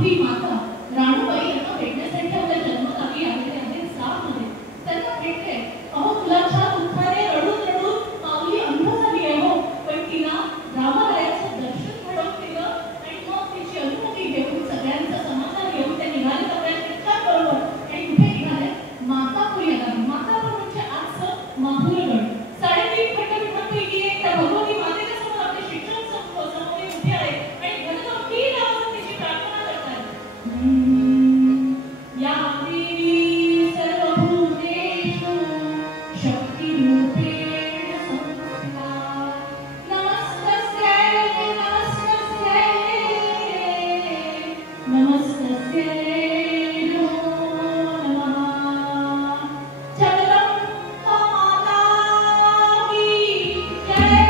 आपली माता राणूबाई यांना भेटण्यासाठी आपल्या जन्मगावी आलेले आहेत सामध्ये. त्यांना भेटले. अहो मुलाच्या दुःखाने रडून रडून माऊली अंध झाली आहे हो, पण तिला रामरायाचं दर्शन घडवून दिलं आणि मग तिची अनुमती घेऊन सगळ्यांचं समाधान घेऊन ते निघाले आपल्या शिक्षकाबरोबर. आणि कुठे निघाले? मातापुरी आला. मातापूर म्हणजे आजचं माहुरगड. 3.5 खंडपीठांपैकी एक त्या भगवती मातेच्या समोर आपले शिक्षक समोर उभे आहेत आणि गणगंभीर आवाजात तिची प्रार्थना करतात. या देवी सर्वभूतेषु शक्तिरूपेण संस्थिता नमस्तस्यै नमस्तस्यै नमस्तस्यै नमो नमः. जगदम्बा माता की जय.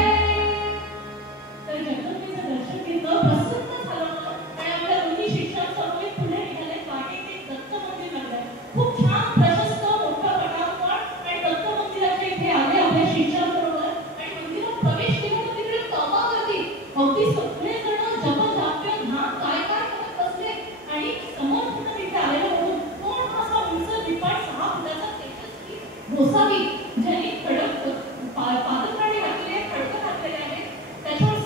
तर जगदंबेचं दर्शन घेतलं, प्रसन्न झालं आणि आपल्या दोन्ही शिष्यांसमोर पुढे निघाले. वाटेत एक दत्त मंदिर लागलंय. खूप छान प्रशस्त मोठं पटांगण आणि दत्त मंदिराच्या इथे आले आपल्या शिष्यांबरोबर आणि मंदिरात प्रवेश केला तर तिकडे तमागती अगदी सगळे जण जपजाप्य ध्यान काय काय करत बसले आणि समोर तिथे आलेलं होतं कोण असा उंच निपाट 6 फुटाचा तेजस्वी गोसावी ज्याने कडक पादत्राणे घातलेले आहेत, खडकं घातलेले आहेत, त्याच्यावर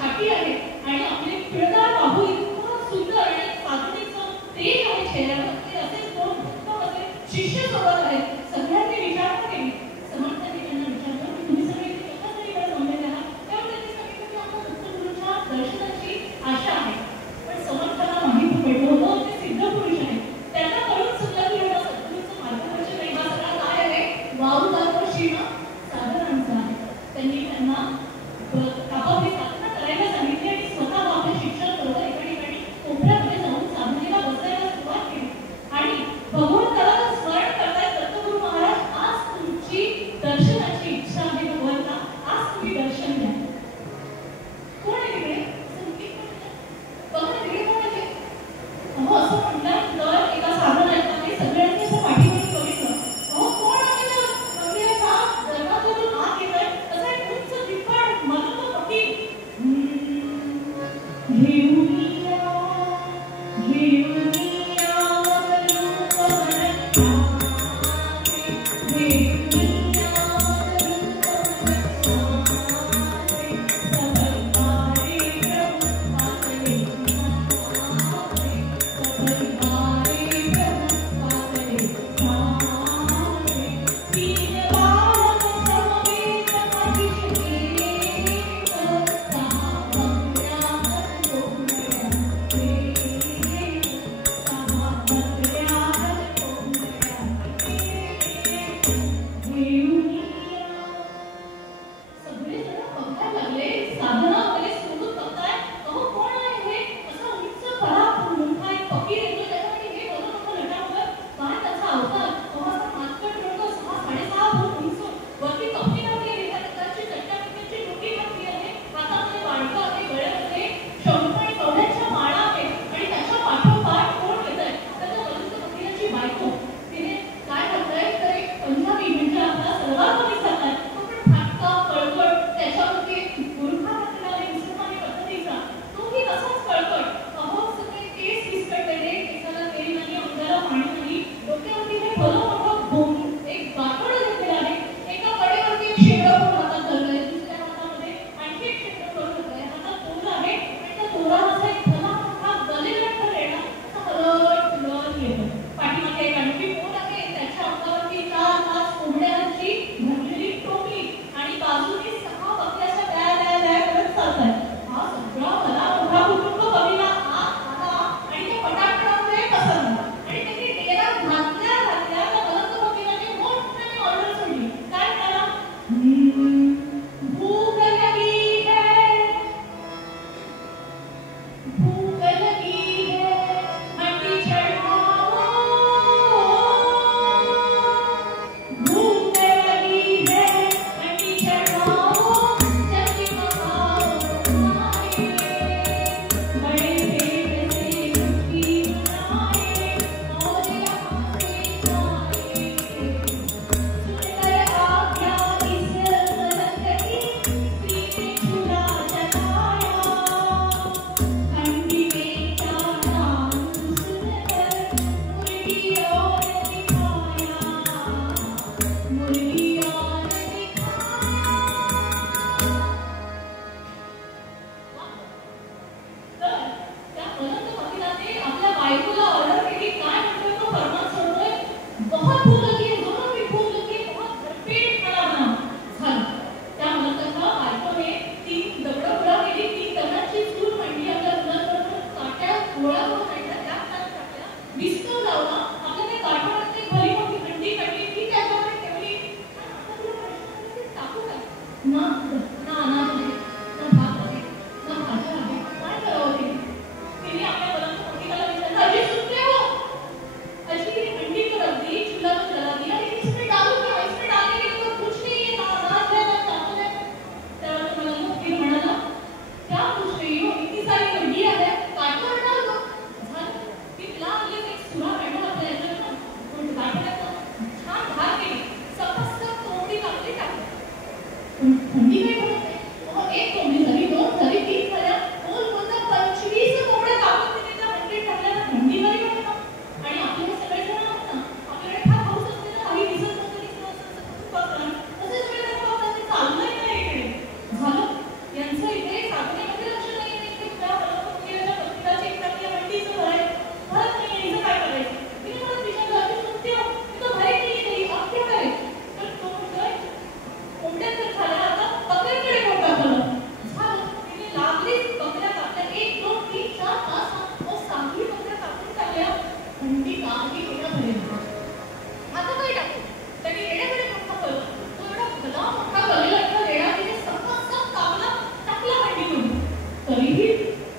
छाती आहे आणि आपले पिळदार बाहू इतकं सुंदर आणि साधनेचं तेज आहे चेहऱ्यावर. ते असेच 2 भक्त असे शिष्य सोबत आहेत. सगळ्यांनी विचारणा केली. समर्थांनी त्यांना विचारलं की तुम्ही सगळे इथे कशासाठी इकडे जमलेले आहात? तेव्हा त्यांनी सांगितलं की आम्हाला दत्तगुरूंच्या दर्शनाची आशा आहे. पण समर्थांना माहिती पडलं होतं ते सिद्ध पुरुष आहेत. त्यांना कळून सुद्धा की एवढा सद्गुरूंचं मार्गदर्शन नाही. हा सगळा काय आहे? वाऊदार व शिणं साधनांचा आहे. त्यांनी त्यांना आपापली साधना करायला सांगितली आणि स्वतः आपल्या शिक्षकाबरोबर एका ठिकाणी कोपऱ्यामध्ये जाऊन साधनेला बसायला सुरुवात केली. आणि भगवंताला स्मरण करतायत दत्तगुरू महाराज, आज तुमची दर्शनाची इच्छा आहे भगवंता, आज तुम्ही दर्शन द्या. कोण आहे तिकडे? संगीत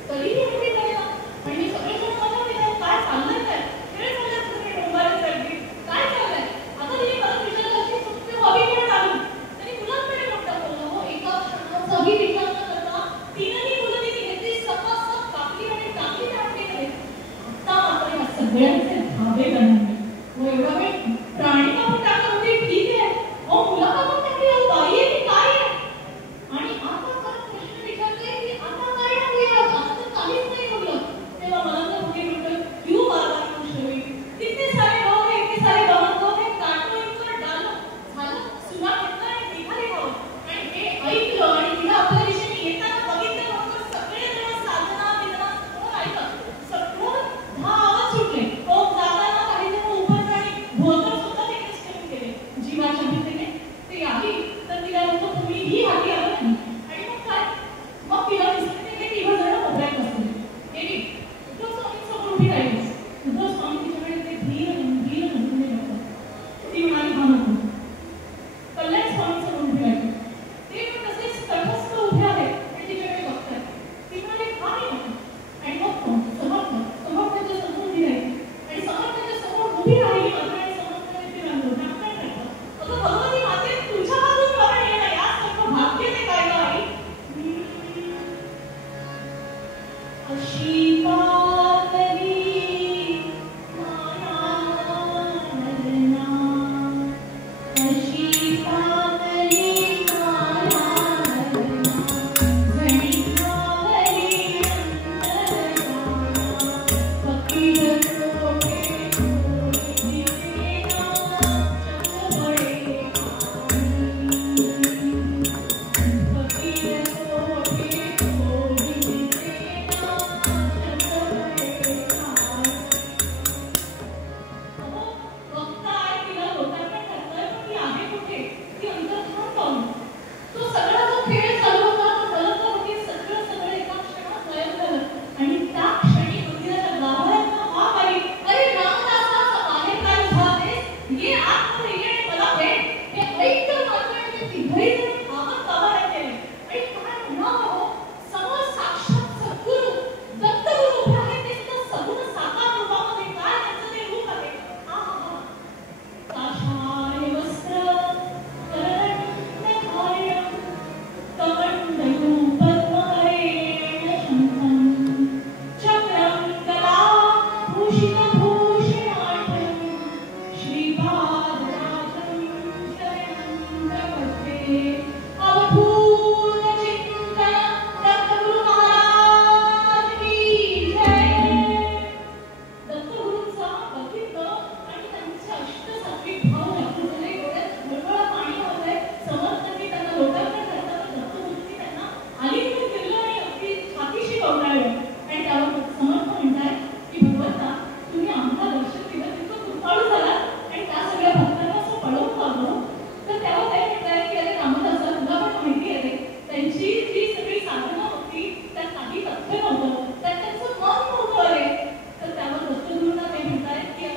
तरीही एवढी कळेना. आणि सगळे जण मला विचारतात, काय चाललंय काय? खेळ चाललाय तुम्ही डोंबाऱ्यासाठी? काय चाललंय? आता तिने परत विचारलं की तुमचे हॉबी कोण चालू? तरी मुलांकडे मोठा बोलला. हो, एका क्षणाचाही विचार न करता तीनही मुलं तिने घेतली, सपासप कापली आणि टाकली त्या आमटीमध्ये. आता मात्र या सगळ्यांचे धाबे बनले. हो, एवढा वेळ प्राणी कापून टाकत होते, ठीक आहे. अहो, मुलं कापून टाकली, अहो, बाई आहे की काय आहे? आणि आता परत प्रश्न विचारते की आता काय टाकूया? आता तर काहीच नाही उरलं. तेव्हा मला तर मुली म्हणतात, क्यों बार-बार पूछ रही हो? कितने सारे लोग हैं, इतने सारे गमक लोग हैं, काटो इनको और डालो. झालं, सुना घेतला आणि निघाले गावात. आणि हे ऐकलं आणि तिला आपल्या दिशेने येताना बघितलं बरोबर सगळे जण साधना-बिधना सगळं ऐकलं. सगळं 10 आवाज सुटले. तो जाताना काही जण उभं आणि भोतर सुद्धा तिकडेच ठेवून गेले. जीवाच्या भीतीने ती आली तर तिला म्हणतो, तुम्हीही हाती आला नाही. आणि मग काय? मग तिला दिसलं की हे तिघं जण कोपऱ्यात बसले. गेली. उद्धव स्वामींसमोर उभी राहिली. उद्धव स्वामी तिच्याकडे ते धीर नजरेने बघतात. ती म्हणाली, हा नको. कल्याण स्वामींसमोर उभी राहिली. ते पण तसेच तटस्थ उभे आहेत आणि तिच्याकडे बघतात. ती म्हणाली, हा नाही नको. आणि मग कोण? समर्थांच्या समोर उभी राहिली. आणि समर्थांच्या समोर उभी राहिली मात्र आणि समर्थांना ती म्हणतो, नाटक करतात. अगं भगवती माते, तुझ्या बाजून मरण येणं यासारखं भाग्य ते काय गं आई? अशी पातळी माया नरना, अशी पातळी माया नरना, जणी पावली अंतरजाना, फकीर कोठे कोणी दिसेना, चंद्रबळे पाणी. फकीर कोठे कोणी दिसेना, चंद्रबळे पाणी. अहो, बघताय तिला लोकांना करताय, पण ती आहे कुठे? ती अंतर्धान पावली. तो सगळा जो खेळ चालू होता तो कळत होती, सगळं एका क्षणात गायब झालं. आणि त्या क्षणी मंदिराच्या गाभाऱ्यातनं हाक आली, अरे रामदासा, बाहेर काय उभा आहेस? ये आतमध्ये ये आणि मला भेट. हे ऐकलं मात्र आणि ते तिघही जण धावत गाभाऱ्यात गेले. आणि काय म्हणावं हो, समोर साक्षात सद्गुरू दत्तगुरू उभे आहेत. ते सुद्धा सगुण साकार रूपामध्ये. काय त्यांचं ते रूप आहे? आहा, काषाय वस्त्र करदण्डधारिणं, कमण्डलूं पद्महरेण शङ्खं, चक्रं गदाभूषितभूषणाढ्यं, श्रीपादराजं शरणं प्रपद्ये. अवधूतचित्तन दत्तगुरु महाराज की जय. दत्तगुरूंचा बघितलं आणि त्यांचे अष्टसात्विक भाव व्यक्त झाले. डोळ्यात घळघळ पाणी आलंय. समर्थांनी त्यांना लोटांगण करताना दत्तगुरूंनी त्यांना आलिंगन केलं आणि अगदी छातीशी कवटाळलं. आणि त्यावर समर्थ म्हणताय की भगवंता, तुम्ही आम्हाला दर्शन दिलं, तितकं कृपाळू झालात आणि त्या सगळ्या भक्तांना असं पळवून लावलं. तर त्यावर काय म्हणताय की अरे रामदासा, तुला पण माहिती आहे त्यांची जी सगळी साधना होती त्यात काही तथ्य नव्हतं, त्यात त्यांचं मन नव्हतं. अरे तर त्यावर दत्तगुरूंना ते म्हणतायत की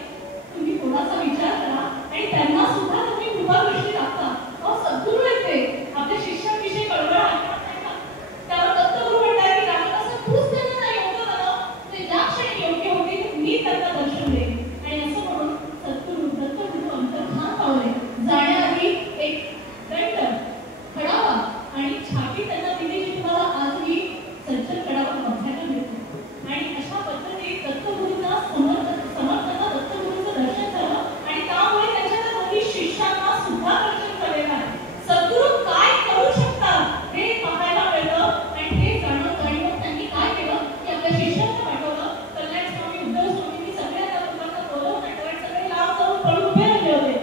तुम्ही थोडासा विचार करा आणि त्यांना सुद्धा तुम्ही कृपादृष्टी दाखवा. अहो, सद्गुरू आहेत ते, आपल्या शिष्यांविषयी कळवळ ऐकणार नाही का? त्यावर दत्तगुरू म्हणतायत की रामदासा, तूच त्यांना नाही योग्य बनव. ते ज्या क्षणी योग्य होतील मी त्यांना दर्शन देईन. आणि असं म्हणून दत्तगुरू अंतर्धान पावले. जाण्याआधी एक दंड, खडावा आणि छाती त्यांना दिली, जी तुम्हाला आजही सज्जन कडावर बघायला मिळते. आणि अशा पद्धतीत दत्तगुरूंना समर्थांना दत्तगुरूंचं दर्शन झालं आणि त्यामुळे त्यांच्या त्या दोन्ही शिष्यांना सुद्धा दर्शन झालेलं आहे. सद्गुरू काय करू शकतात हे पाहायला मिळतं. आणि हे जाणून त्यांनी काय केलं की आपल्या शिष्यांना पाठवलं. कल्याण स्वामी, उद्धव स्वामींनी सगळ्या त्या लोकांना बोलवून आणि सगळे लांब जाऊन पळून उभे राहिले होते.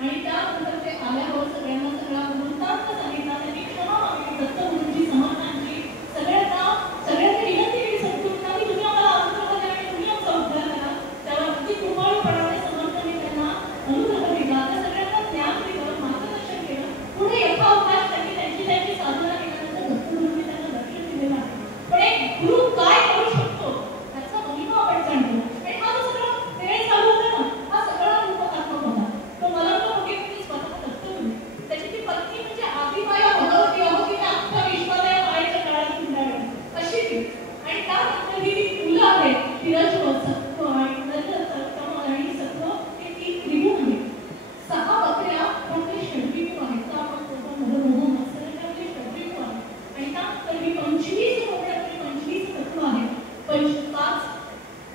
आणि त्यानंतर ते आल्यावर सगळ्यांना सगळा वृत्तांत सांगितला. त्यांनी क्षमा मागली दत्तगुरूंची, समर्थांची. सगळ्यांनी विनंती केली सद्गुरूंना की तुम्ही आम्हाला अनुग्रह द्या आणि तुम्ही आमचा उद्धार करा. त्यावर अगदी कृपाळूपणाने समर्थांनी त्यांना अनुग्रह दिला. त्या सगळ्यांना ज्ञान दिलं, मार्गदर्शन केलं. पुढे यथावकाश त्यांनी त्यांची साधना केल्यानंतर दत्तगुरूंनी त्यांना दर्शन दिलेलं आहे. पण एक गुरु काय करू शकतो त्याचा महिमा आपण जाणतो. आणि हा जो सगळा खेळ चालू होता ना, हा सगळा रूपकात्मक होता. तो मला तो बघितली स्वतः दत्तगुरू. त्याची ती पत्नी म्हणजे आदिमाया भगवती, अहो तिने अख्ख्या विश्वाला या मायेच्या काळात गुंडाळलं. अशी ती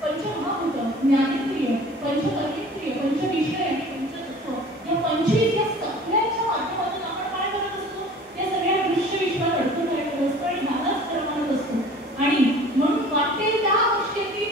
पंचमहाभूत, ज्ञानेंद्रिय, पंचकर्मेंद्रिय, पंचविषय आणि पंचतत्व या 25 या सगळ्यांच्या माध्यमातून आपण काय करत असतो? या सगळ्या दृश्य विश्वात अडकून राहिलेलो असतो आणि ह्यालाच खरं मानत असतो आणि म्हणून वाटेल त्या गोष्टी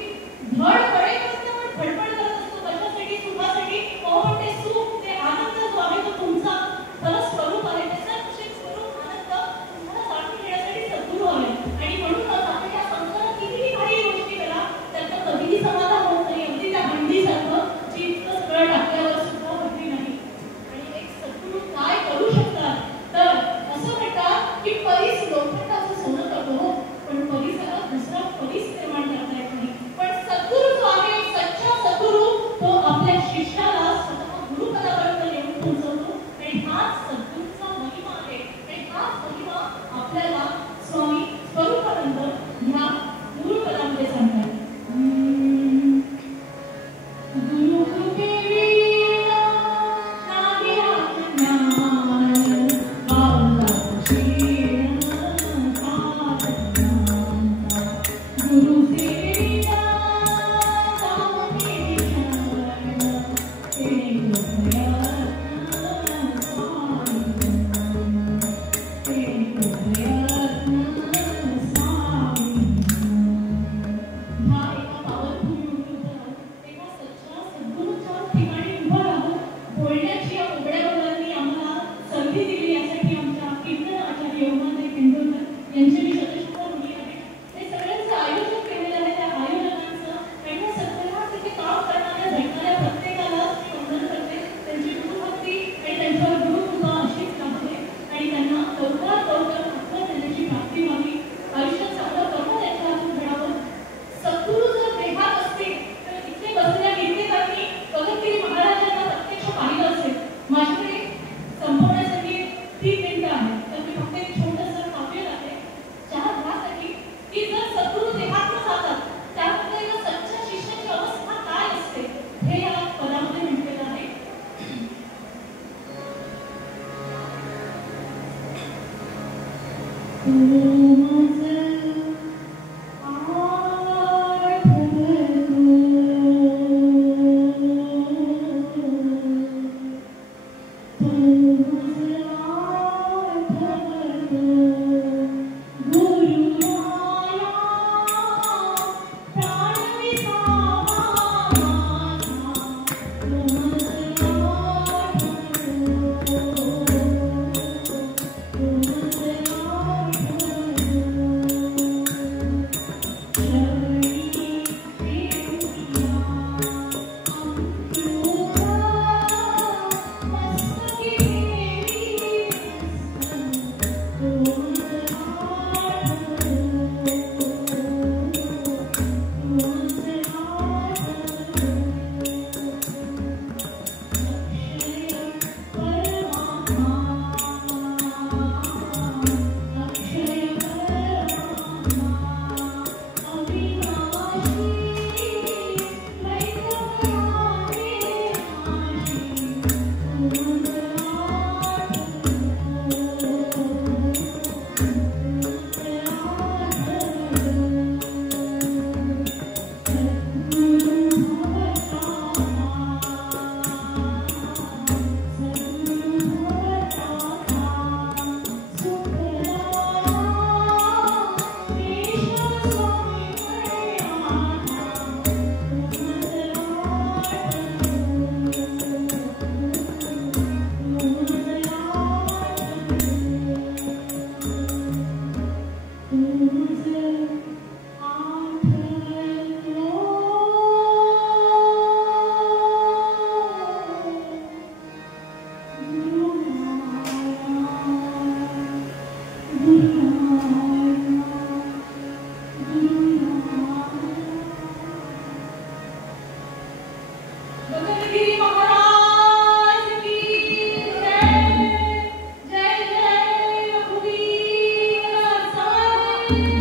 धड पडेपर्यंत आपण धडपड करत असतो. कशासाठी? सुखासाठी. पण ते सुख, ते आनंद जो आहे तो तुमचा खरं स्वरूप आहे. त्याचा स्वरूप आनंद तुम्हाला जाणून घेण्यासाठी सद्गुरू आहे आणि म्हणूनच आपण या संसारात कितीही काही गोष्टी करा त्याचं कधीही समाधान होत नाही. अगदी त्या हंडीसारखं जी इतकं सगळं टाकल्यावर सुद्धा होती नाही. आणि एक सद्गुरू काय करू शकतात? तर असं म्हणतात की परीस लोखंडाचं सोनं करतो पण परिसरात दुसरा परीस निर्माण करता येत नाही. पण सद्गुरू जो आहे, सच्चा सद्गुरू, तो आपल्या शिष्याला स्वतः गुरुपदापर्यंत येऊन पोहोचवतो आणि हाच सद्गुरूचा महिमा आहे. आणि हाच महिमा आपल्याला स्वामी स्वरूपानंद ह्या गुरुपदामध्ये सांगतात. गुरु कृपेविना नाही राहत ज्ञान, बावला शीण हात ज्ञानचा. गुरु सेविना जावते शरण, ते प्रयत्न साई. Thank you.